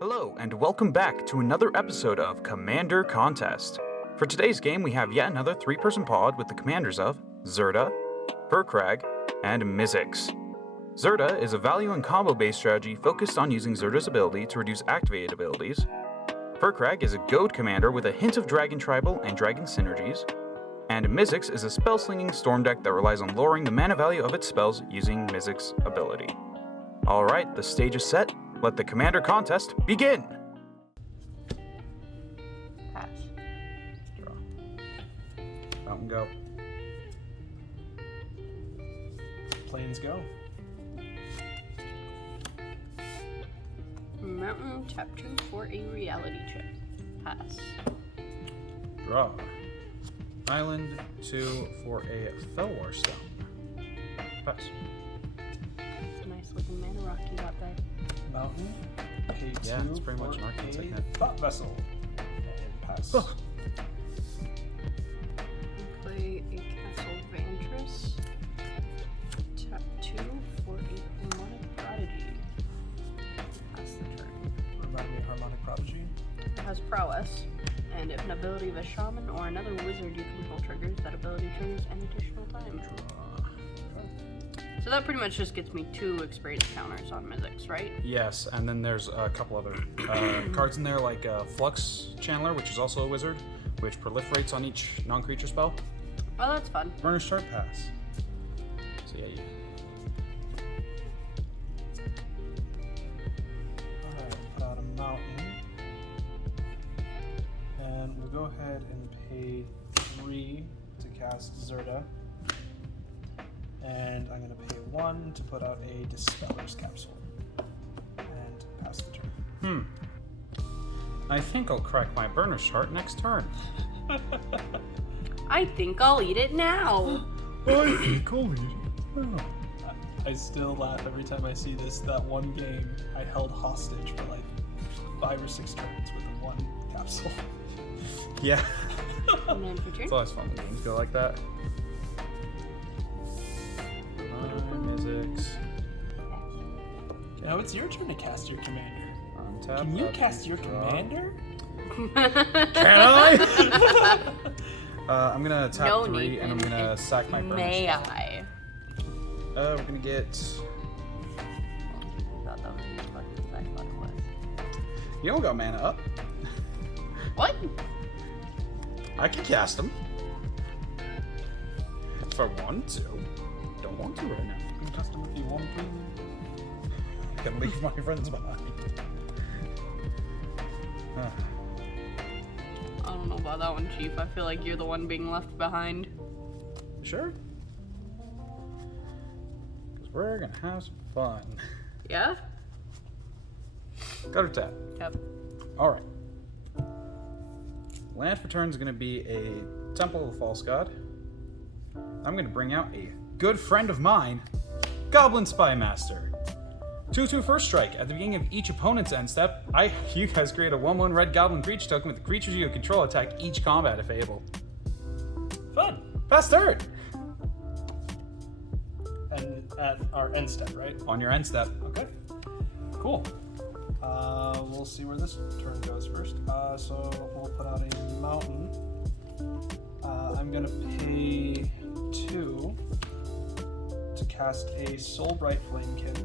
Hello, and welcome back to another episode of Commander Contest. For today's game, we have yet another three-person pod with the commanders of Zirda, Furkrag, and Mizzix. Zirda is a value and combo-based strategy focused on using Zirda's ability to reduce activated abilities. Furkrag is a goad commander with a hint of Dragon Tribal and Dragon synergies. And Mizzix is a spell-slinging storm deck that relies on lowering the mana value of its spells using Mizzix's ability. Alright, the stage is set. Let the Commander Contest begin! Pass. Draw. Mountain go. Plains go. Mountain tap 2 for a reality check. Pass. Draw. Island 2 for a Felwar Stone. Pass. It's a nice looking mana rock you got there. Mountain. Pay Yeah, 2 it's pretty much for an arcane a technique. Thought Vessel. And pass. Oh. Play a Castle Vantress. Tap 2 for a Harmonic Prodigy. Pass the turn. Remind me of Harmonic Prodigy. It has prowess, and if an ability of a shaman or another wizard you control triggers, that ability triggers an additional time. So that pretty much just gets me 2 experience counters on Mizzix, right? Yes, and then there's a couple other cards in there, like Flux Channeler, which is also a wizard, which proliferates on each non-creature spell. Oh, that's fun. Burnish Sharp pass. So yeah, Alright, put out a mountain. And we'll go ahead and pay 3 to cast Zirda. And I'm going to pay 1 to put out a Dispeller's Capsule. And pass the turn. I think I'll crack my Burnish Heart next turn. I think I'll eat it now. I think I'll eat it. I still laugh every time I see this. That one game, I held hostage for like 5 or 6 turns with the 1 capsule. Yeah. And then for turn. It's always fun when games go like that. Mizzix. Now it's your turn to cast your commander. Untap, Can you up, cast your draw. commander? Can I? I'm gonna tap No, 3 Nathan, and I'm gonna it's sack my Burnish. May I? We're gonna get. I thought that was what I thought it was. You don't got mana up. What? I can cast them. If I want to. Don't want to right now. You can cast him if you want to. I can leave my friends behind. I don't know about that one, Chief. I feel like you're the one being left behind. Sure. Because we're gonna have some fun. Yeah? Gutter tap. Yep. Alright. Land for turn is gonna be a Temple of the False God. I'm gonna bring out a good friend of mine, Goblin Spy Master. 2/2 first strike. At the beginning of each opponent's end step, you guys create a 1/1 red goblin creature token with the creatures you control attack each combat if able. Fun. Pass turn! And at our end step, right? On your end step. Okay. Cool. We'll see where this turn goes first. So we'll put out a mountain. I'm gonna pay 2 to cast a Soulbright Flamekin.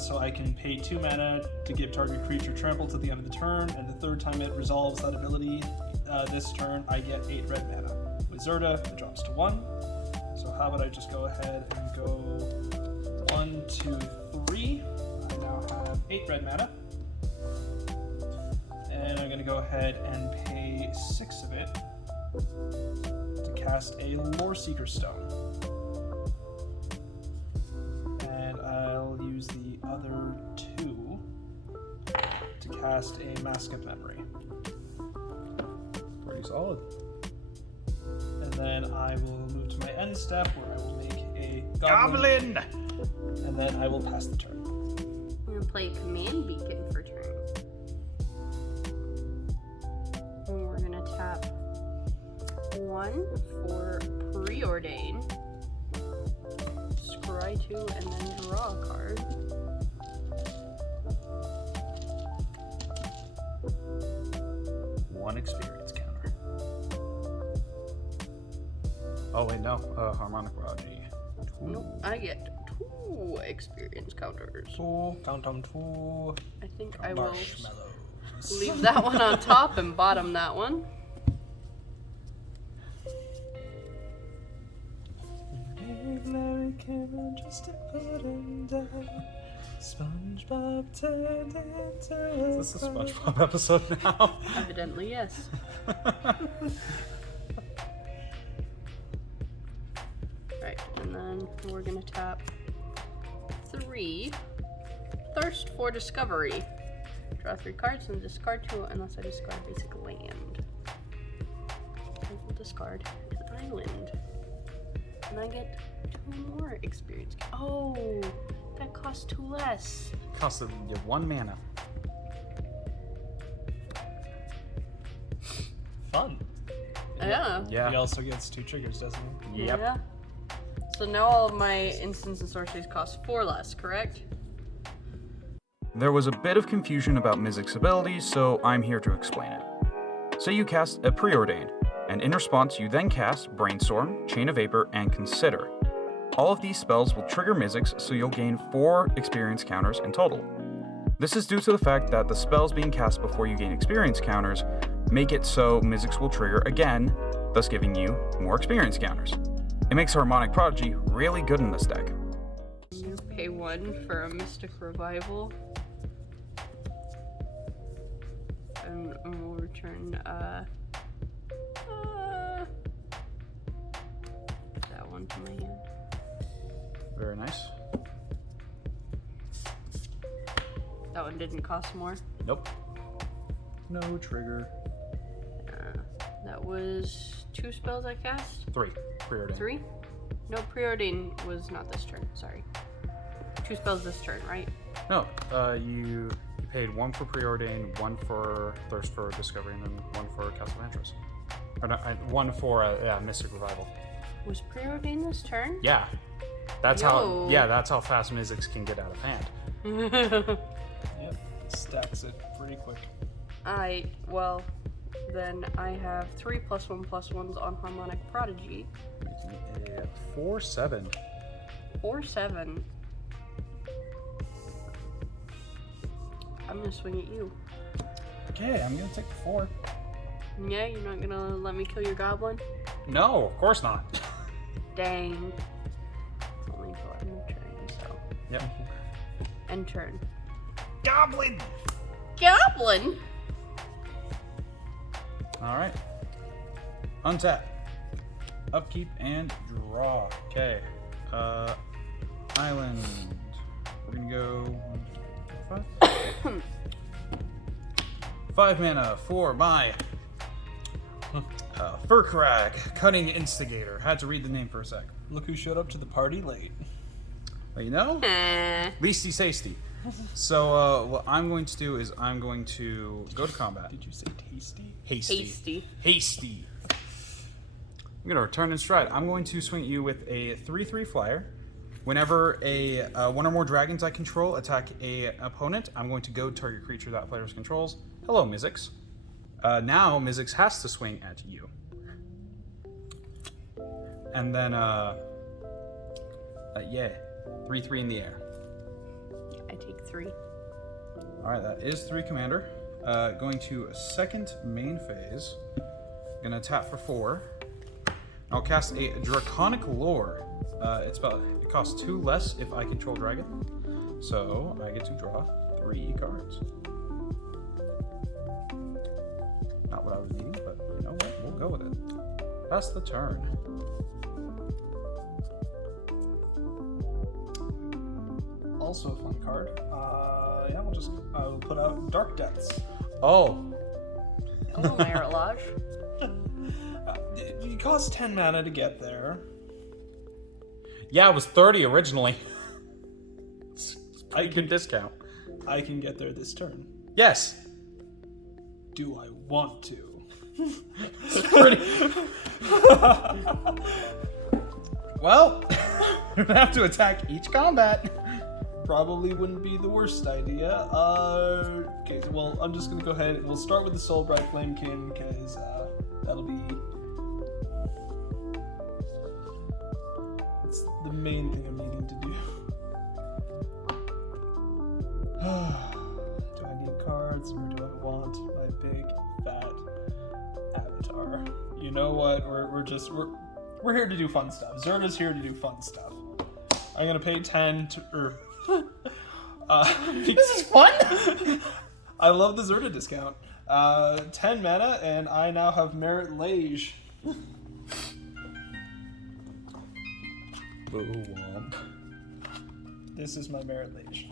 So I can pay 2 mana to give target creature trample to the end of the turn, and the third time it resolves that ability this turn, I get 8 red mana. With Zirda, it drops to 1. So how about I just go ahead and go 1, 2, 3. I now have 8 red mana. And I'm going to go ahead and pay 6 of it to cast a Lore Seeker Stone. And I'll use the other 2 to cast a Mask of Memory. Pretty solid. And then I will move to my end step where I will make a Goblin. And then I will pass the turn. I'm gonna play Command Beacon for turn. And we're gonna tap 1 for Preordain. Scry 2 and then draw a card. Oh, wait, no. Harmonic Prodigy. Nope, I get 2 experience counters. 2, count them 2. I think I will Marshmallows. leave that one on top and bottom that one. Larry Cameron just to put him down. SpongeBob turned into Is this a SpongeBob episode now? Evidently, yes. Right, and then we're gonna tap 3. Thirst for Discovery. Draw 3 cards and discard 2 unless I discard basic land. I will discard an island. And I get 2 more experience. Oh, that costs 2 less. Cost of 1 mana. fun. Yeah. Yeah. He also gets 2 triggers, doesn't he? Yep. Yeah. So now all of my instants and sorceries cost 4 less, correct? There was a bit of confusion about Mizik's abilities, so I'm here to explain it. Say you cast a Preordain, and in response you then cast Brainstorm, Chain of Vapor, and Consider. All of these spells will trigger Mizik's, so you'll gain 4 experience counters in total. This is due to the fact that the spells being cast before you gain experience counters make it so Mizik's will trigger again, thus giving you more experience counters. It makes Harmonic Prodigy really good in this deck. You pay 1 for a Mystic Revival. And we'll return, that one to my hand. Very nice. That one didn't cost more. Nope. No trigger. That was 2 spells I cast? 3. Preordain. 3? No, Preordain was not this turn, sorry. 2 spells this turn, right? No, you paid 1 for Preordain, 1 for Thirst for Discovery, and then 1 for Castle of Interest. Or no, 1 for Mystic Revival. Was Preordain this turn? Yeah, that's Yo. how. Yeah, that's how fast Mizzix can get out of hand. Yep. Stacks it pretty quick. Well, then I have 3 +1/+1s on Harmonic Prodigy. 4/7. 4/7. I'm gonna swing at you. Okay, I'm gonna take the 4. Yeah, you're not gonna let me kill your goblin? No, of course not. Dang. It's only until end of turn, so. Yep. End turn. Goblin! Goblin? All right. Untap. Upkeep and draw. Okay. Island. We're gonna go 1, 2, 5. 5 mana for my Furkrag, Cunning Instigator. Had to read the name for a sec. Look who showed up to the party late. But you know, leasty sasty. So what I'm going to do is I'm going to go to combat. Did you say tasty? Hasty. Hasty. Hasty. I'm going to return in stride. I'm going to swing at you with a 3/3 flyer. Whenever a 1 or more dragons I control attack a opponent, I'm going to go target creature that players controls. Hello, Mizzix. Now Mizzix has to swing at you. And then, yeah, 3/3 in the air. I take 3. All right, that is 3, Commander. Going to second main phase. Gonna tap for 4. I'll cast a Draconic Lore. It costs 2 less if I control dragon. So I get to draw 3 cards. Not what I was needing, but you know what? We'll go with it. That's the turn. Also a fun card. Yeah, I'll put out Dark Depths. Oh, Hello, Marilage. It costs 10 mana to get there. yeah, it was 30 originally. I Good can, discount. I can get there this turn. Yes. Do I want to? Pretty. Well, you're gonna have to attack each combat. Probably wouldn't be the worst idea. Okay, well, I'm just gonna go ahead and we'll start with the Soulbright Flamekin, because that'll be the main thing I'm needing to do. Do I need cards or do I want my big fat avatar? You know what? We're here to do fun stuff. Zerda's here to do fun stuff. I'm gonna pay 10 to This is fun. I love the Zerda discount. 10 mana, and I now have Merit Lage. Boo womp. This is my Merit Lage.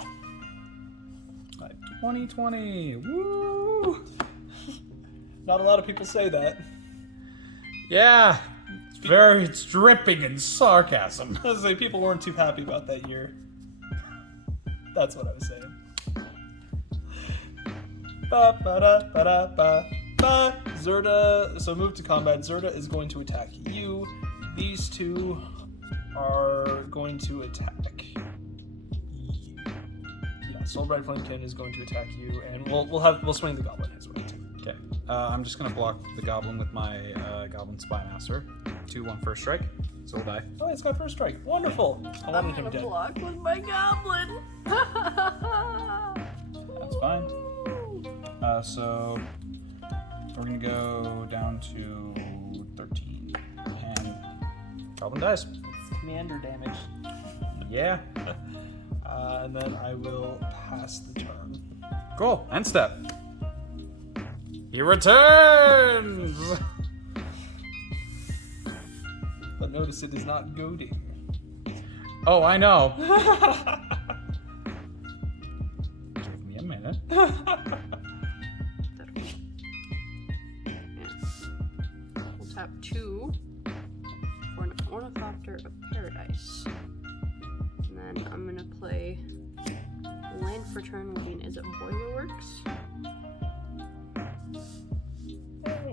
2020. Woo! Not a lot of people say that. Yeah. It's dripping in sarcasm. I was like, people weren't too happy about that year. That's what I was saying. Ba-ba-da-ba-da-ba-ba. Zerda, so move to combat. Zerda is going to attack you. These two are going to attack you. Yeah, Soulbright Flamekin is going to attack you, and we'll swing the goblin his way too. Okay. I'm just gonna block the goblin with my Goblin Spymaster. 2-1 first strike. So we'll die. Oh, it's got first strike. Wonderful. I I'm wanted him gonna dead. block with my goblin. That's fine. So we're gonna go down to 13, and goblin dies. It's commander damage. Yeah. And then I will pass the turn. Cool. End step. He returns. But notice it is not goading. Oh, I know. Give me a minute. We'll tap 2 for an Ornithopter of Paradise. And then I'm gonna play land for turn will be an Is It Boilerworks?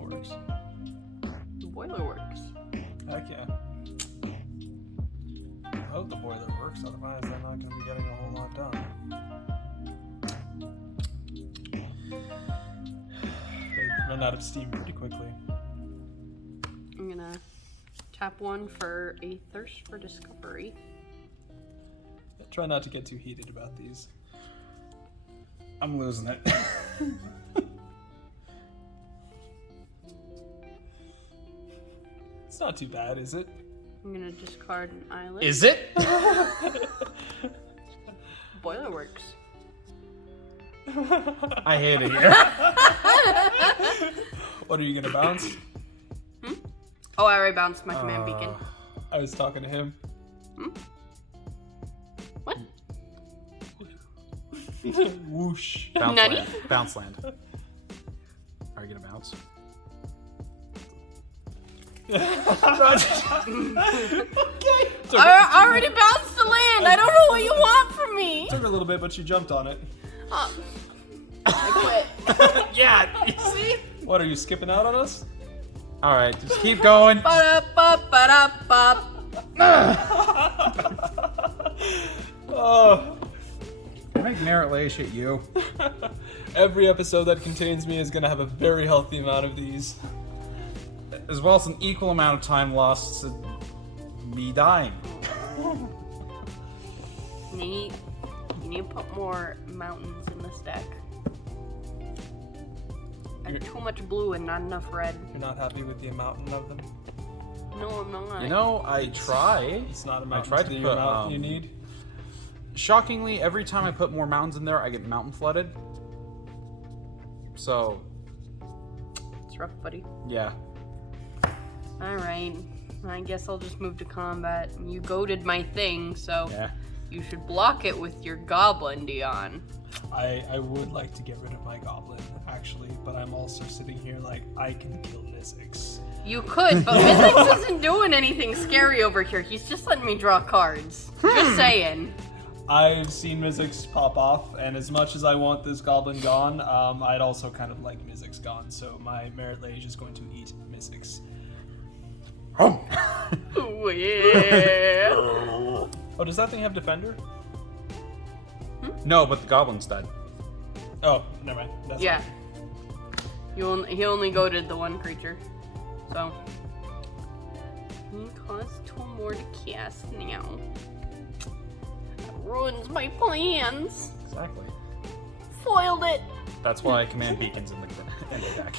Works. Boilerworks. Heck yeah. I hope the boiler works, otherwise I'm not going to be getting a whole lot done. They run out of steam pretty quickly. I'm gonna tap 1 for a Thirst for Discovery. Try not to get too heated about these. I'm losing it. It's not too bad, is it? I'm gonna discard an Island. Is it? Boilerworks. I hate it here. What are you going to bounce? Oh, I already bounced my command beacon. I was talking to him. What? Whoosh. Bounce Nutty? land. Bounce land. Are you gonna bounce? I already bounced the land. I don't know what you want from me. Took a little bit, but she jumped on it. I quit. Yeah. You see? What, are you skipping out on us? All right, just keep going. Ba-da-ba-ba-da-ba. Oh. I make Merit Lage hit you. Every episode that contains me is going to have a very healthy amount of these. As well as an equal amount of time lost to me dying. You need to put more mountains in this deck. I have too much blue and not enough red. You're not happy with the amount of them? No, I'm not. You know, I try. It's not a I mountain tried to to the put, amount you need. Shockingly, every time I put more mountains in there, I get mountain flooded. So, It's rough, buddy. yeah. Alright. I guess I'll just move to combat. You goaded my thing, so Yeah. you should block it with your goblin, Dion. I would like to get rid of my goblin, actually, but I'm also sitting here like, I can kill Mizzix. You could, but Mizzix isn't doing anything scary over here. He's just letting me draw cards. Just saying. I've seen Mizzix pop off, and as much as I want this goblin gone, I'd also kind of like Mizzix gone, so my Merit Lage is going to eat Mizzix. Oh, yeah. Oh, does that thing have Defender? No, but the goblin's dead. Oh, never mind. That's Yeah. He only goaded the one creature. So. He costs 2 more to cast now. That ruins my plans. Exactly. Foiled it. That's why command beacons in the deck.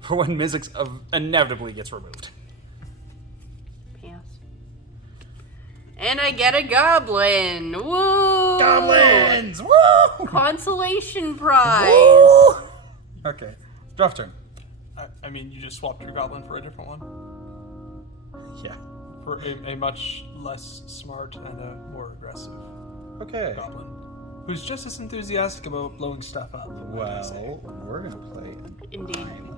For when Mizzix inevitably gets removed. Pass. And I get a goblin. Woo! Goblins! Woo! Consolation prize. Woo! Okay, draft turn. I mean, you just swapped your goblin for a different one. Yeah. For a much less smart and a more aggressive Okay. goblin. Who's just as enthusiastic about blowing stuff up. Well, we're gonna play an Indeed. island.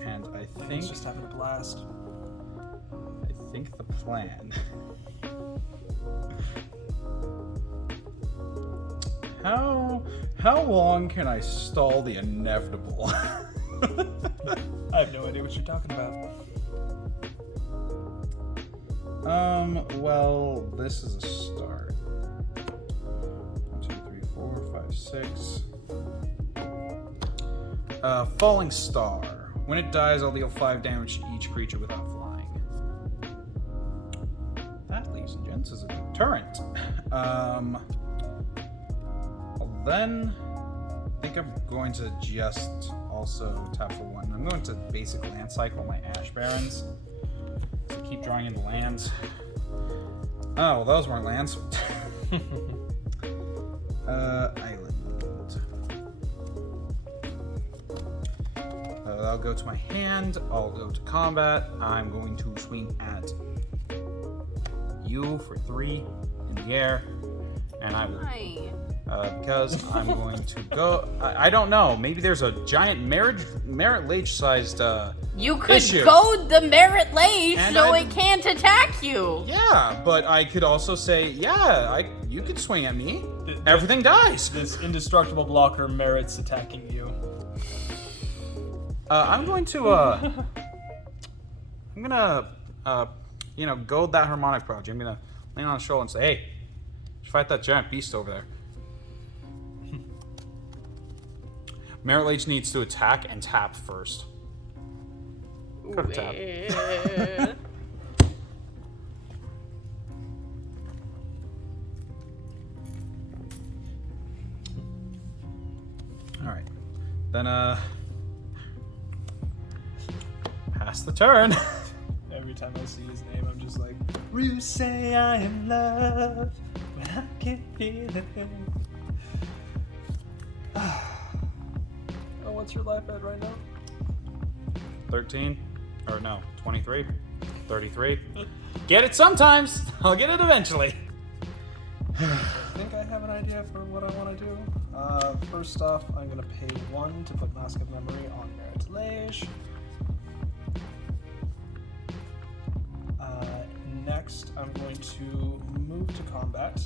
And I He's think just having a blast. the plan. How long can I stall the inevitable? I have no idea what you're talking about. Well, this is a start. 1, 2, 3, 4, 5, 6. Falling Star. When it dies, I'll deal 5 damage to each creature without flying. That, ladies and gents, is a deterrent. Well, then, I think I'm going to just also tap for 1. I'm going to basic land cycle my Ash Barrens. So keep drawing into lands. Oh, well, those weren't lands. Island. I'll go to my hand. I'll go to combat. I'm going to swing at you for 3 in the air. And I will. Hi. Because I'm going to go. I don't know. Maybe there's a giant Merit Lage sized. You could issue. goad the Merit Lage And so I'm- it can't attack you. Yeah, but I could also say, you could swing at me. Th- Everything dies. This indestructible blocker merits attacking you. I'm going to, goad that Harmonic Prodigy. I'm gonna lean on his shoulder and say, hey, fight that giant beast over there. Merit Lage needs to attack and tap first. Could have tapped. Eh. Alright. Then, pass the turn. Every time I see his name, I'm just like, you say I am loved, but I can't feel it. Oh, what's your life at right now? 13. Or no, 23. 33. Get it sometimes. I'll get it eventually. I think I have an idea for what I want to do. First off, I'm going to pay 1 to put Mask of Memory on Merit Lage. Next, I'm going to move to combat.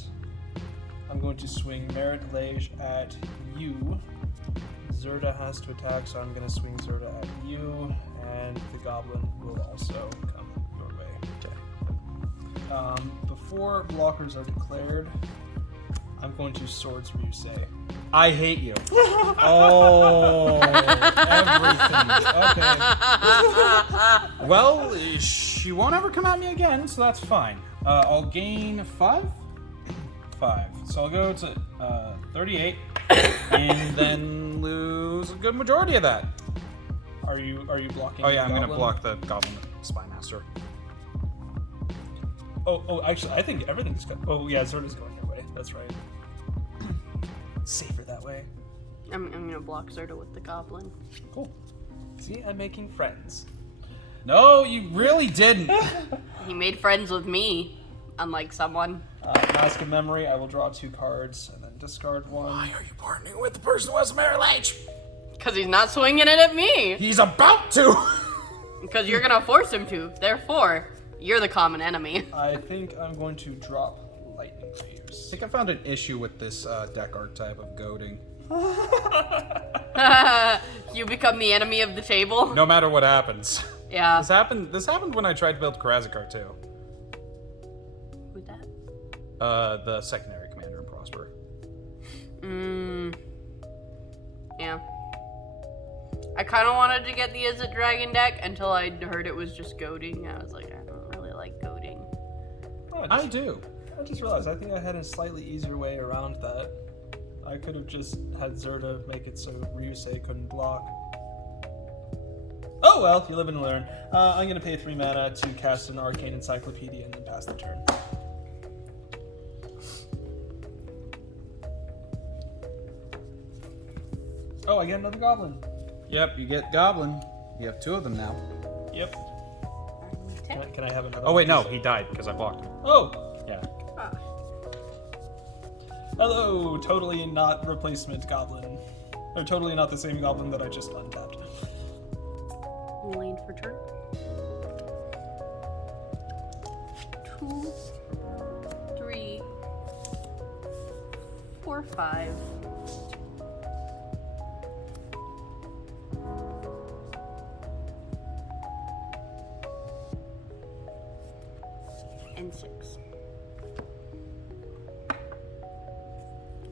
I'm going to swing Merit Lage at you. Zerda has to attack, so I'm going to swing Zerda at you, and the Goblin will also come your way. Okay. Before blockers are declared, I'm going to Swords Ryusei. I hate you. Oh, everything. Okay. Well, she won't ever come at me again, so that's fine. I'll gain 5? 5. So I'll go to 38, and then lose a good majority of that. Are you blocking? Oh yeah, I'm the gonna Goblin? block the Goblin Spymaster. Oh, actually, I think everything's good. Oh yeah, Zerda's going your way. That's right. Safer that way. I'm gonna block Zerda with the goblin. Cool. See, I'm making friends. No, you really didn't. He made friends with me, unlike someone. Mask of Memory, I will draw 2 cards and then discard 1. Why are you partnering with the person who has Merit Lage? Because he's not swinging it at me. He's about to. Because you're gonna force him to. Therefore, you're the common enemy. I think I'm going to drop Lightning Fuse. I think I found an issue with this deck archetype of goading. You become the enemy of the table. No matter what happens. Yeah. This happened when I tried to build Karazikar too. Who's that? The secondary commander in Prosper. Yeah. I kind of wanted to get the Is It Dragon deck until I heard it was just goading. I was like, I don't really like goading. Oh, I do. I just realized I think I had a slightly easier way around that. I could have just had Zerda make it so Ryusei couldn't block. Oh well, you live and learn. I'm gonna pay 3 mana to cast an Arcane Encyclopedia and then pass the turn. Oh, I get another goblin. Yep, you get Goblin. You have 2 of them now. Yep. Can I have another? Oh, wait, one, no, please? he died because I blocked him. Oh, Yeah. Ah, hello. Totally not replacement goblin, or totally not the same goblin that I just untapped. land for turn. 2, 3, 4, 5. And 6.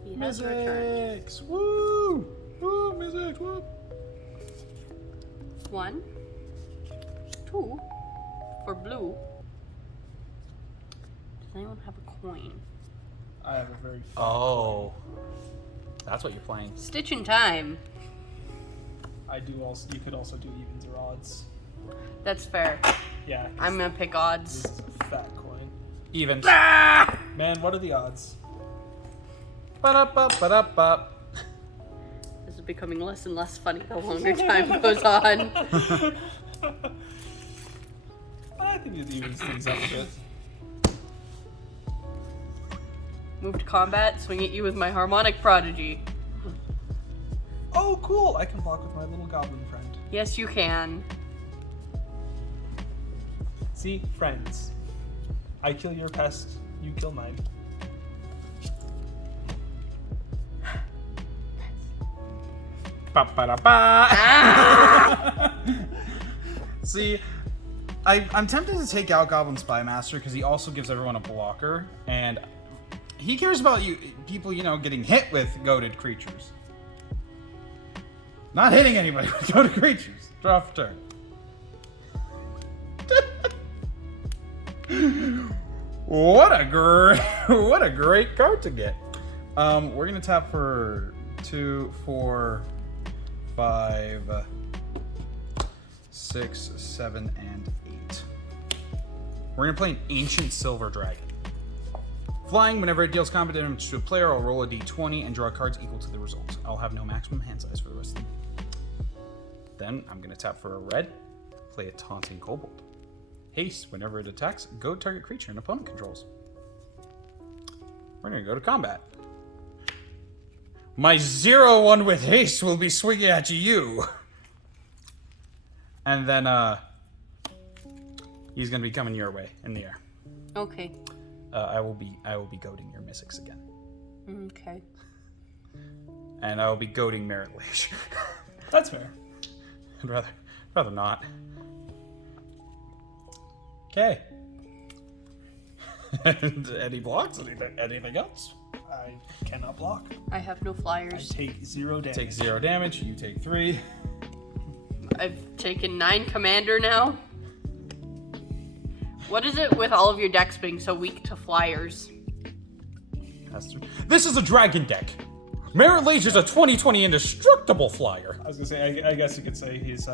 He has returned. Mystics! Woo! Woo, Mystics, woo! 1, 2 for blue. Does anyone have a coin? I have a very. Oh. That's what you're playing. Stitch in time. I do also. You could also do evens or odds. That's fair. Yeah. 'cause I'm gonna pick odds. This is a fat coin. Even. Man, what are the odds? Ba-da-ba-ba-da-ba. This is becoming less and less funny the longer time goes on. I think it evens things up a bit. Move to combat, swing at you with my harmonic prodigy. Oh, cool! I can block with my little goblin friend. Yes, you can. See, friends. I kill your pest, you kill mine. Ba-ba-da-ba. See, I'm tempted to take out Goblin Spymaster because he also gives everyone a blocker, and he cares about people, getting hit with goaded creatures. Not hitting anybody with goaded creatures. Draw for turn. What a great card to get. We're gonna tap for 2, 4, 5, 6, 7, and 8. We're gonna play an Ancient Silver Dragon. Flying, whenever it deals combat damage to a player, I'll roll a d20 and draw cards equal to the result. I'll have no maximum hand size for the rest of the game. Then I'm gonna tap for a red, play a Taunting Kobold. Haste, whenever it attacks, goad target creature an opponent controls. We're gonna go to combat. My 0-1 with haste will be swinging at you. And then, he's gonna be coming your way in the air. Okay. I will be goading your Mystics again. Okay. And I will be goading Merit Lage. That's fair. I'd rather not. Okay. And any blocks? Anything else? I cannot block. I have no I flyers. take 0 damage. Take 0 damage. You take 3. I've taken 9 commander now. What is it with all of your decks being so weak to flyers? This is a dragon deck. Merit Lage is a 2020 indestructible flyer. I was gonna say, I guess you could say he's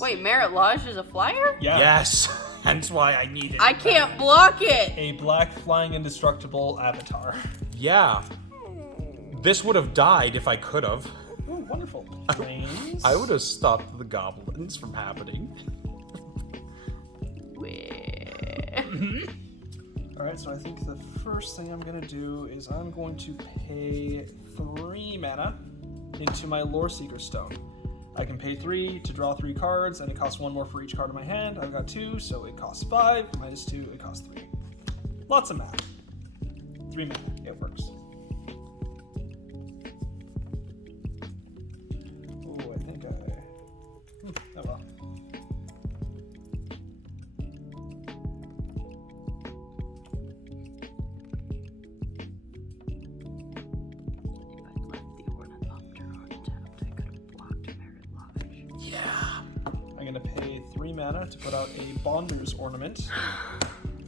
Wait, Merit Lodge is a flyer? yeah. Yes, hence why I need it. I can't block it! A black flying indestructible avatar. Yeah. This would have died if I could have. Oh, wonderful. Planes. I would have stopped the goblins from happening. Alright, so I think the first thing I'm gonna do is I'm going to pay 3 mana into my Lore Seeker Stone. I can pay 3 to draw 3 cards, and it costs 1 more for each card in my hand. I've got 2, so it costs 5. Minus 2, it costs 3. Lots of math. 3 mana, it works. Oh, I think oh well. If I'd left the Ornithopter untapped, I could have blocked Merit Lodge. going to pay 3 mana to put out a Bonder's Ornament,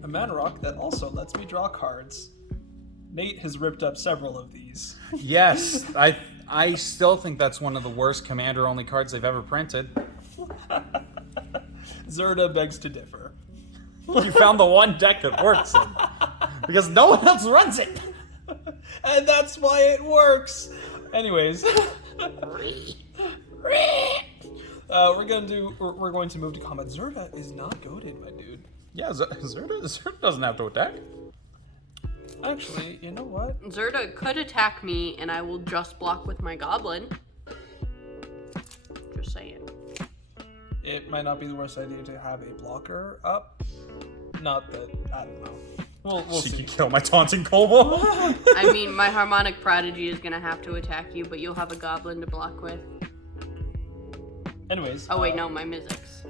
a mana rock that also lets me draw cards. Nate has ripped up several of these. Yes, I still think that's one of the worst commander-only cards they've ever printed. Zerda begs to differ. You found the one deck that works in. Because no one else runs it. And that's why it works. Anyways, we're going to move to combat. Zerda is not goated, my dude. Yeah, Zerda doesn't have to attack. Actually, you know what? Zerda could attack me, and I will just block with my goblin. Just saying. It might not be the worst idea to have a blocker up. Not that, I don't know. We'll She see. can kill my taunting kobold. I mean, my Harmonic Prodigy is gonna have to attack you, but you'll have a goblin to block with. Anyways. Oh wait, no, my Mizzix.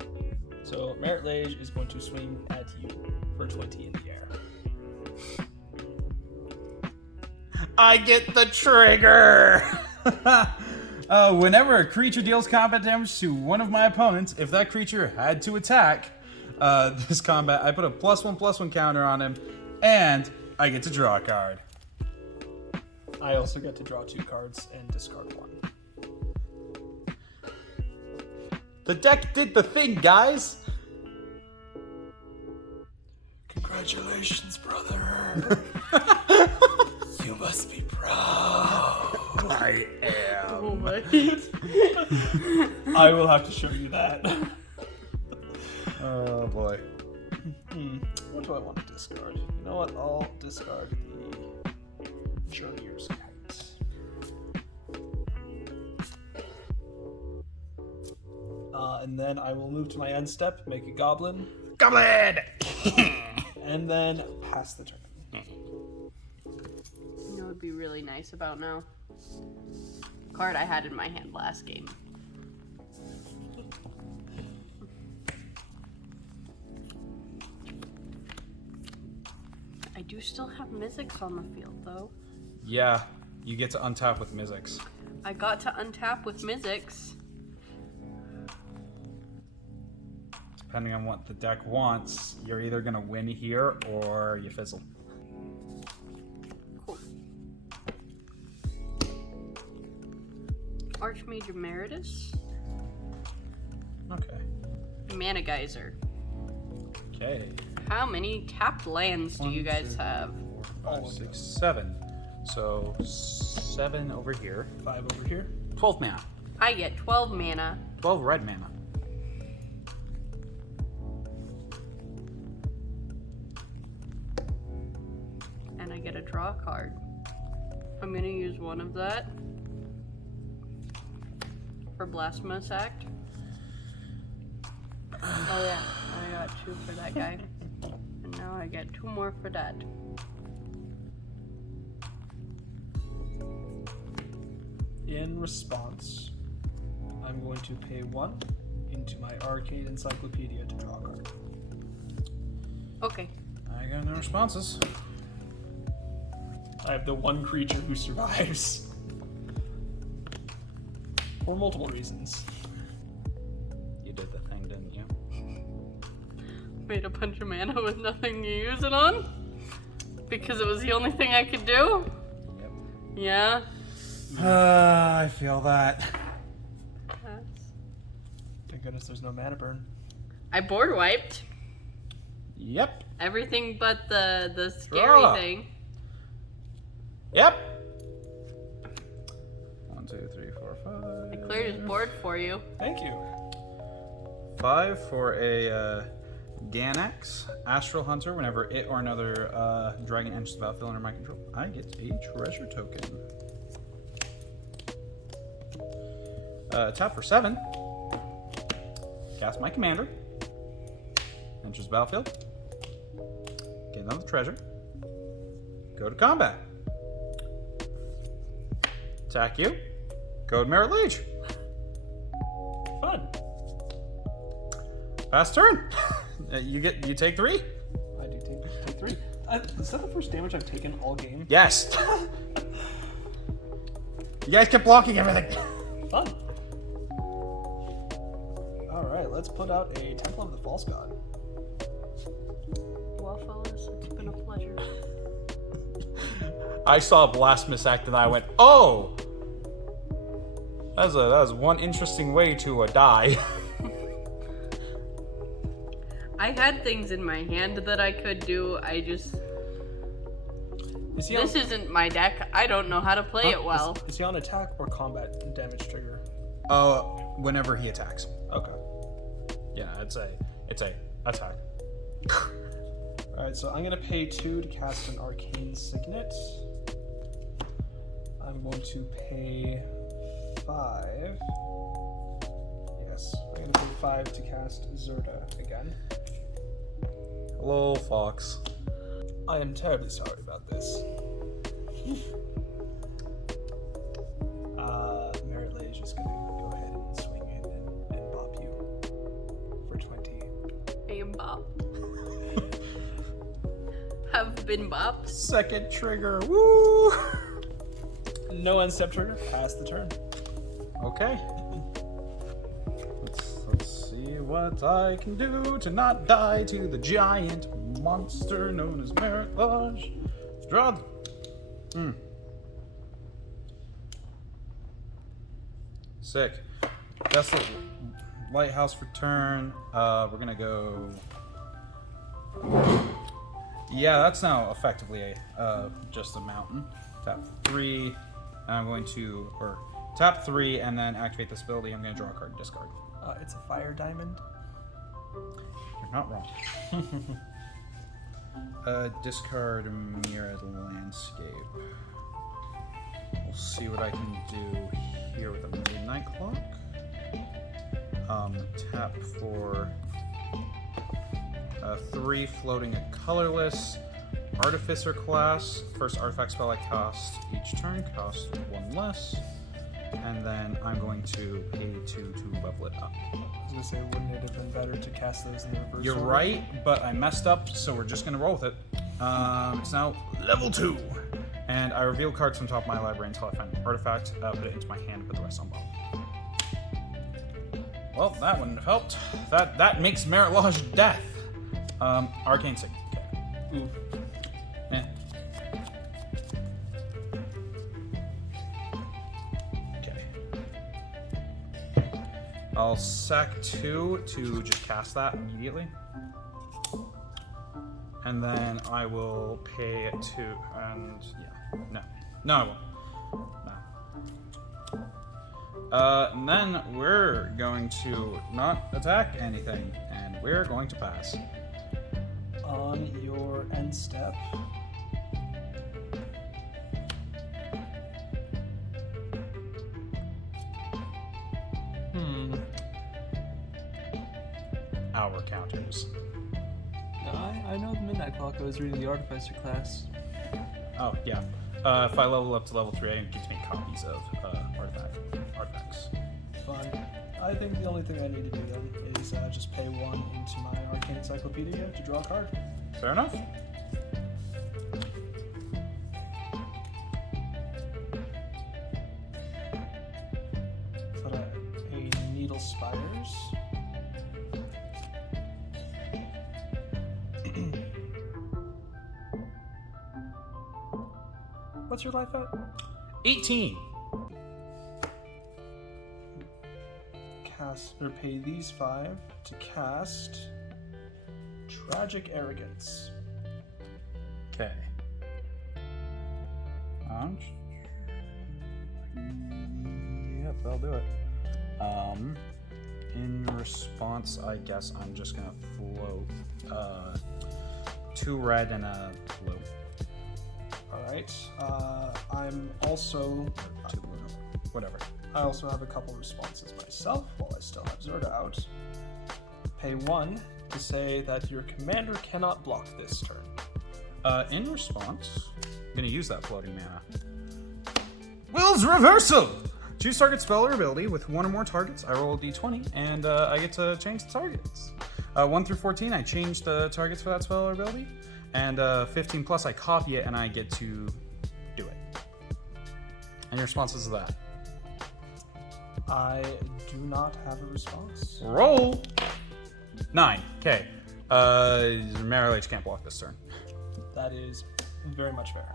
So Merit Lage is going to swing at you for 20 in the air. I get the trigger! Whenever a creature deals combat damage to one of my opponents, if that creature had to attack this combat, I put a +1/+1 counter on him, and I get to draw a card. I also get to draw 2 cards and discard 1. The deck did the thing, guys! Congratulations, brother. You must be proud. I am. Oh my. I will have to show you that. Oh boy. What do I want to discard? You know what? I'll discard the Journeyer's Kite. And then I will move to my end step, make a goblin, Goblin! and then pass the turn. You know what would be really nice about now? Card I had in my hand last game. I do still have Mizzix on the field, though. Yeah, you get to untap with Mizzix. I got to untap with Mizzix. Depending on what the deck wants, you're either gonna win here or you fizzle. Cool. Archmage Emeritus. Okay. Mana Geyser. Okay. How many tapped lands do you guys have? 5, 6, 7. So 7 over here. 5 over here. 12 mana. I get 12 mana. 12 red mana. And I get a draw card. I'm gonna use one of that for Blasphemous Act. Oh yeah, I got 2 for that guy. And now I get 2 more for that. In response, I'm going to pay 1 into my Arcade Encyclopedia to draw a card. Okay. I got no responses. I have the one creature who survives. For multiple reasons. You did the thing, didn't you? Made a bunch of mana with nothing to use it on? Because it was the only thing I could do? Yep. Yeah. I feel that. Thank goodness there's no mana burn. I board wiped Yep. everything but the scary Ah. thing. Yep. 1, 2, 3, 4, 5. I cleared his board for you. Thank you. 5 for a Ganax Astral Hunter. Whenever it or another dragon enters the battlefield under my control, I get a treasure token. Tap for 7. Cast my commander. Enters the battlefield. Get another treasure. Go to combat. Attack you. Go to Merit Lage. Fun. Pass turn. You take 3? I do take 3. Is that the first damage I've taken all game? Yes. You guys kept blocking everything. Fun. Alright, let's put out a Temple of the False God. Well, fellas, it's been a pleasure. I saw Blasphemous Act and I went, oh! That was one interesting way to die. I had things in my hand that I could do. I just... This isn't my deck. I don't know how to play it well. Is he on attack or combat damage trigger? Whenever he attacks. Okay. Yeah, it's a attack. Alright, so I'm gonna pay 2 to cast an Arcane Signet. I'm going to pay 5. Yes, I'm gonna pay 5 to cast Zerda again. Hello, Fox. I am terribly sorry about this. Meritley is just gonna go ahead and swing in and bop you for 20. Aim bop. Have been bopped. Second trigger. Woo! No end step trigger. Pass the turn. Okay. Let's see what I can do to not die to the giant monster known as Meritlage. Draw. Sick. Desolate Lighthouse for turn. We're gonna go. Yeah, that's now effectively just a mountain. Tap 3. And I'm going to tap 3 and then activate this ability. I'm gonna draw a card and discard. It's a fire diamond. You're not wrong. Discard Mirrored Landscape. We'll see what I can do here with a Midnight Clock. Tap for 3, floating a colorless Artificer class. First artifact spell I cast each turn costs 1 less. And then I'm going to pay 2 to level it up. I was gonna say, wouldn't it have been better to cast those in the reverse You're order? right, but I messed up, so we're just gonna roll with it. It's now level 2. And I reveal cards from top of my library until I find an artifact, put it into my hand, and put the rest on bottom. Well, that wouldn't have helped. That makes Meritlage death. Arcane Signet. Okay. Ooh. Eh. Okay. I'll sack 2 to just cast that immediately. And then I will pay 2 and yeah. No, I won't. No. And then we're going to not attack anything, and we're going to pass. On your end step, Our counters. I know the Midnight Clock. I was reading the Artificer class. Oh, yeah. If I level up to level 3, it gives me copies of artifacts. Fine. I think the only thing I need to do then is just pay 1 into my Arcane Encyclopedia to draw a card. Fair enough. Put a Needle Spires. What's your life at? 18. Cast or pay these 5 to cast Tragic Arrogance. Okay. Yep, that'll do it. In response, I guess I'm just gonna float 2 red and a blue. Alright. I'm also 2 blue. Whatever. I also have a couple responses myself while I still have Zerda out. Pay 1 to say that your commander cannot block this turn. In response, I'm gonna use that floating mana. Will's Reversal! Choose target spell or ability with 1 or more targets. I roll a d20, and I get to change the targets. 1 through 14, I change the targets for that spell or ability. And 15 plus, I copy it, and I get to do it. And your responses to that? I do not have a response. Roll. 9. Okay. Marilish can't block this turn. That is very much fair.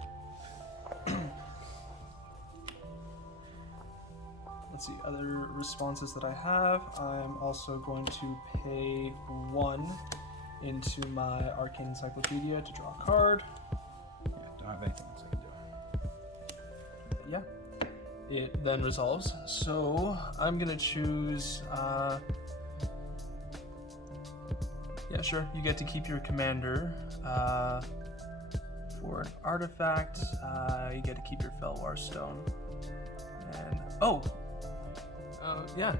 Let's see, other responses that I have. I'm also going to pay 1 into my Arcane Encyclopedia to draw a card. Yeah, don't have anything else I can do. Yeah. It then resolves. So I'm gonna choose. Yeah, sure. You get to keep your commander. For an artifact, you get to keep your Felwar Stone. And yeah.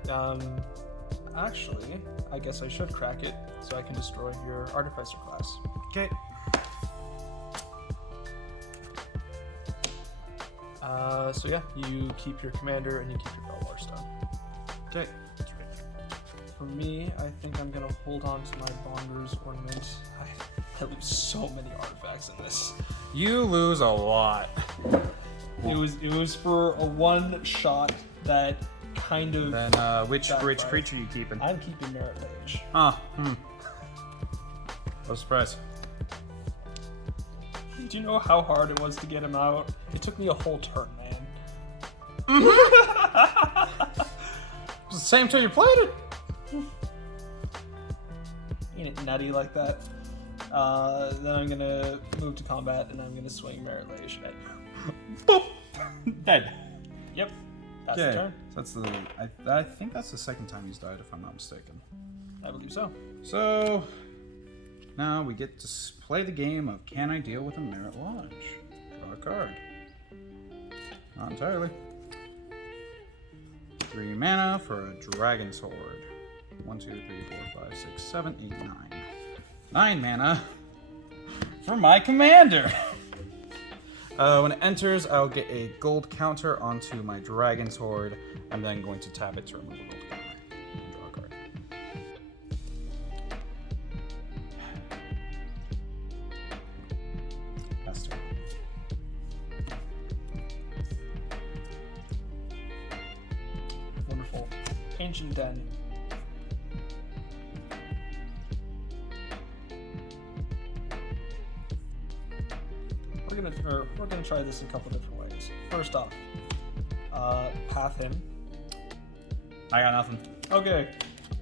Actually, I guess I should crack it so I can destroy your Artificer class. Okay. So yeah, you keep your commander and you keep your Felwar Stone. Okay. For me, I think I'm gonna hold on to my Bonder's Ornament. I lose so many artifacts in this. You lose a lot. It was for a one shot that kind of. Then which backfired. creature are you keeping? I'm keeping Merit Mage. No surprise. Do you know how hard it was to get him out? It took me a whole turn, man. It's the same turn you played it. Ain't it nutty like that? Then I'm gonna move to combat and I'm gonna swing Merit Mage at Boop. Dead. Yep. That's the Okay. turn. So that's the. I think that's the second time he's died, if I'm not mistaken. I believe so. So now we get to play the game of can I deal with a Merit Lodge? Draw a card. Not entirely. 3 mana for a Dragon Sword. 1, 2, 3, 4, 5, 6, 7, 8, 9. 9 mana for my commander. When it enters, I'll get a gold counter onto my Dragon Sword. I'm then going to tap it to remove a gold counter and draw a card. That's turn. Wonderful. Ancient Den. We're gonna try this in a couple different ways. First off, path him. I got nothing. Okay,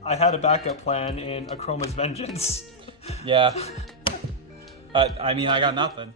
I had a backup plan in Akroma's Vengeance. Yeah. I mean, I got nothing.